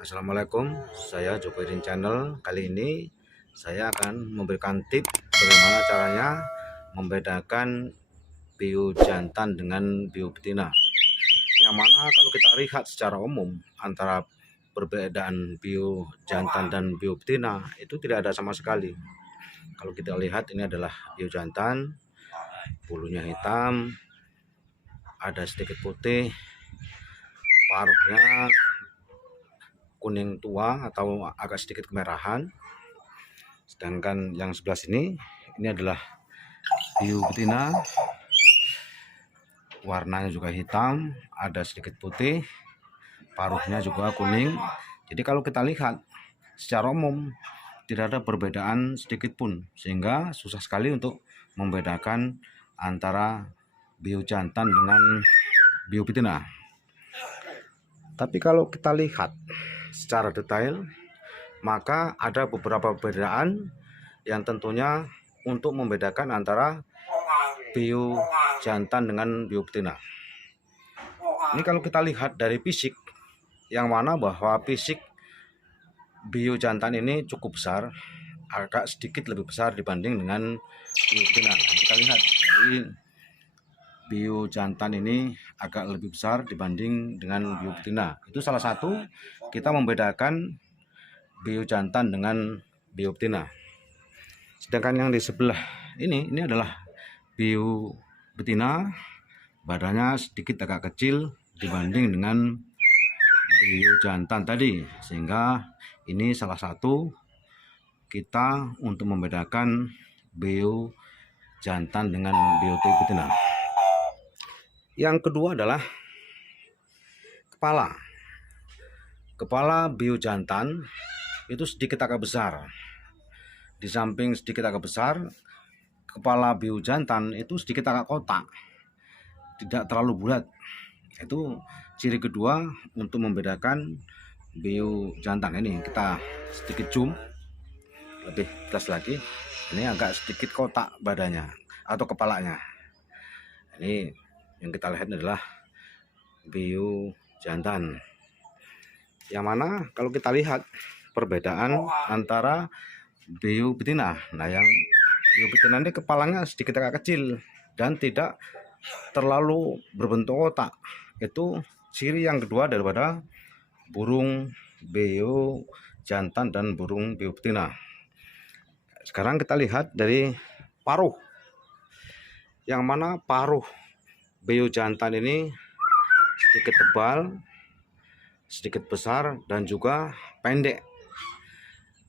Assalamualaikum, saya Jopairin Channel. Kali ini saya akan memberikan tips bagaimana caranya membedakan bio jantan dengan bio betina. Yang mana kalau kita lihat secara umum antara perbedaan bio jantan dan bio betina itu tidak ada sama sekali. Kalau kita lihat ini adalah bio jantan, bulunya hitam, ada sedikit putih, paruhnya kuning tua atau agak sedikit kemerahan. Sedangkan yang sebelah sini ini adalah bio betina, warnanya juga hitam, ada sedikit putih, paruhnya juga kuning. Jadi kalau kita lihat secara umum tidak ada perbedaan sedikit pun, sehingga susah sekali untuk membedakan antara bio jantan dengan bio betina. Tapi kalau kita lihat secara detail, maka ada beberapa perbedaan yang tentunya untuk membedakan antara bio jantan dengan bio betina. Ini kalau kita lihat dari fisik, yang mana bahwa fisik bio jantan ini cukup besar, agak sedikit lebih besar dibanding dengan bio betina. Kita lihat jadi bio jantan ini agak lebih besar dibanding dengan bio betina. Itu salah satu kita membedakan bio jantan dengan bio betina. Sedangkan yang di sebelah ini adalah bio betina, badannya sedikit agak kecil dibanding dengan bio jantan tadi, sehingga ini salah satu kita untuk membedakan bio jantan dengan bio betina. Yang kedua adalah kepala. Kepala bio jantan itu sedikit agak besar. Di samping sedikit agak besar, kepala bio jantan itu sedikit agak kotak, tidak terlalu bulat. Itu ciri kedua untuk membedakan bio jantan. Ini kita sedikit zoom lebih jelas lagi. Ini agak sedikit kotak badannya atau kepalanya. Ini yang kita lihat adalah bio jantan. Yang mana kalau kita lihat perbedaan antara bio betina. Nah, yang bio betina ini kepalanya sedikit agak kecil dan tidak terlalu berbentuk kotak. Itu ciri yang kedua daripada burung bio jantan dan burung bio betina. Sekarang kita lihat dari paruh. Yang mana paruh bio jantan ini sedikit tebal, sedikit besar, dan juga pendek.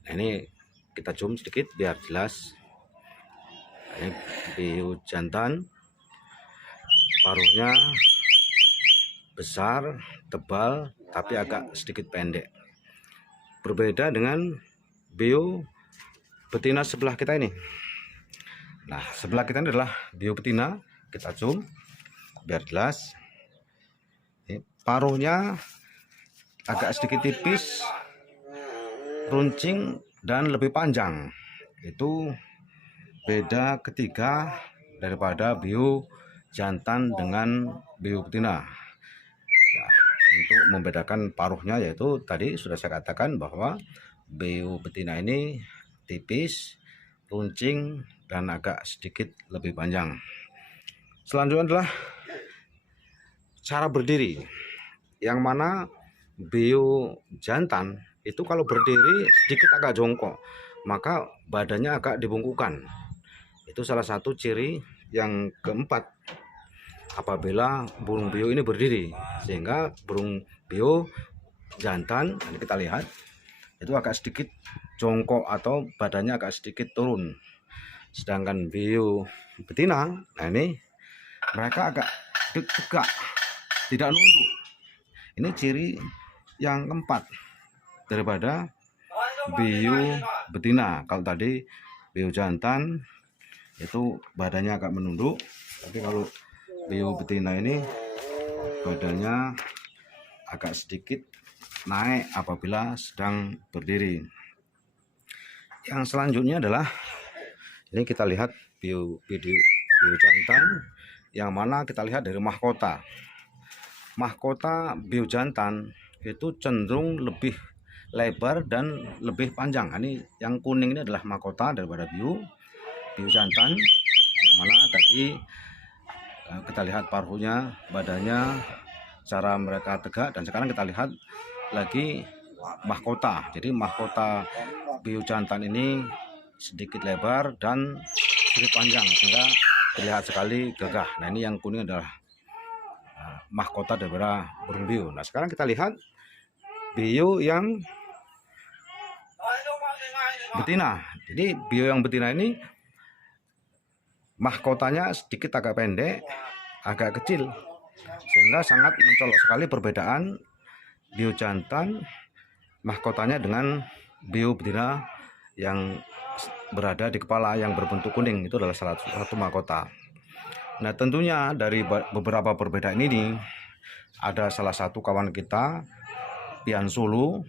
Nah, ini kita zoom sedikit biar jelas. Ini bio jantan, paruhnya besar, tebal, tapi agak sedikit pendek. Berbeda dengan bio betina sebelah kita ini. Nah, sebelah kita ini adalah bio betina. Kita zoom biar jelas. Ini paruhnya agak sedikit tipis, runcing, dan lebih panjang. Itu beda ketiga daripada bio jantan dengan bio betina. Ya, untuk membedakan paruhnya yaitu tadi sudah saya katakan bahwa bio betina ini tipis, runcing, dan agak sedikit lebih panjang. Selanjutnya adalah cara berdiri, yang mana bio jantan itu kalau berdiri sedikit agak jongkok, maka badannya agak dibungkukkan. Itu salah satu ciri yang keempat apabila burung bio ini berdiri, sehingga burung bio jantan ini kita lihat itu agak sedikit jongkok atau badannya agak sedikit turun. Sedangkan bio betina, nah ini mereka agak tegak, tidak nunduk. Ini ciri yang keempat daripada bio betina. Kalau tadi bio jantan itu badannya agak menunduk, tapi kalau bio betina ini badannya agak sedikit naik apabila sedang berdiri. Yang selanjutnya adalah ini kita lihat bio jantan, yang mana kita lihat dari mahkota. Mahkota bio jantan itu cenderung lebih lebar dan lebih panjang. Ini yang kuning ini adalah mahkota daripada biu jantan, yang mana tadi kita lihat paruhnya, badannya, cara mereka tegak, dan sekarang kita lihat lagi mahkota. Jadi mahkota biu jantan ini sedikit lebar dan sedikit panjang sehingga terlihat sekali gagah. Nah, ini yang kuning adalah mahkota daripada burung biu. Nah, sekarang kita lihat biu yang betina. Jadi biu yang betina ini mahkotanya sedikit agak pendek, agak kecil, sehingga sangat mencolok sekali perbedaan biu jantan mahkotanya dengan biu betina yang berada di kepala yang berbentuk kuning. Itu adalah salah satu mahkota. Nah, tentunya dari beberapa perbedaan ini ada salah satu kawan kita, Pian Solo,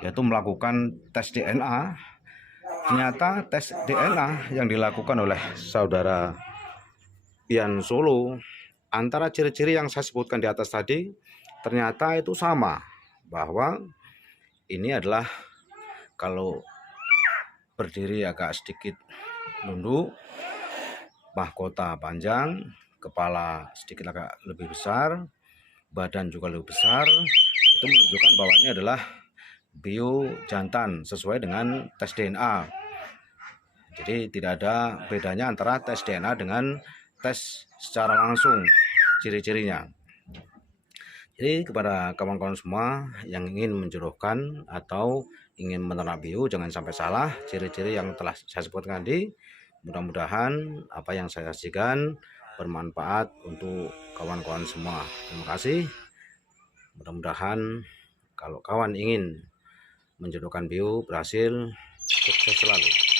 yaitu melakukan tes DNA. Ternyata tes DNA yang dilakukan oleh saudara Pian Solo, antara ciri-ciri yang saya sebutkan di atas tadi, ternyata itu sama, bahwa ini adalah kalau berdiri agak sedikit nunduk, mahkota panjang, kepala sedikit agak lebih besar, badan juga lebih besar. Itu menunjukkan bahwa ini adalah biu jantan sesuai dengan tes DNA. Jadi tidak ada bedanya antara tes DNA dengan tes secara langsung ciri-cirinya. Jadi kepada kawan-kawan semua yang ingin menjodohkan atau ingin menernak biu, jangan sampai salah ciri-ciri yang telah saya sebutkan tadi. Mudah-mudahan apa yang saya sajikan bermanfaat untuk kawan-kawan semua. Terima kasih. Mudah-mudahan kalau kawan ingin menjodohkan biu berhasil, sukses selalu.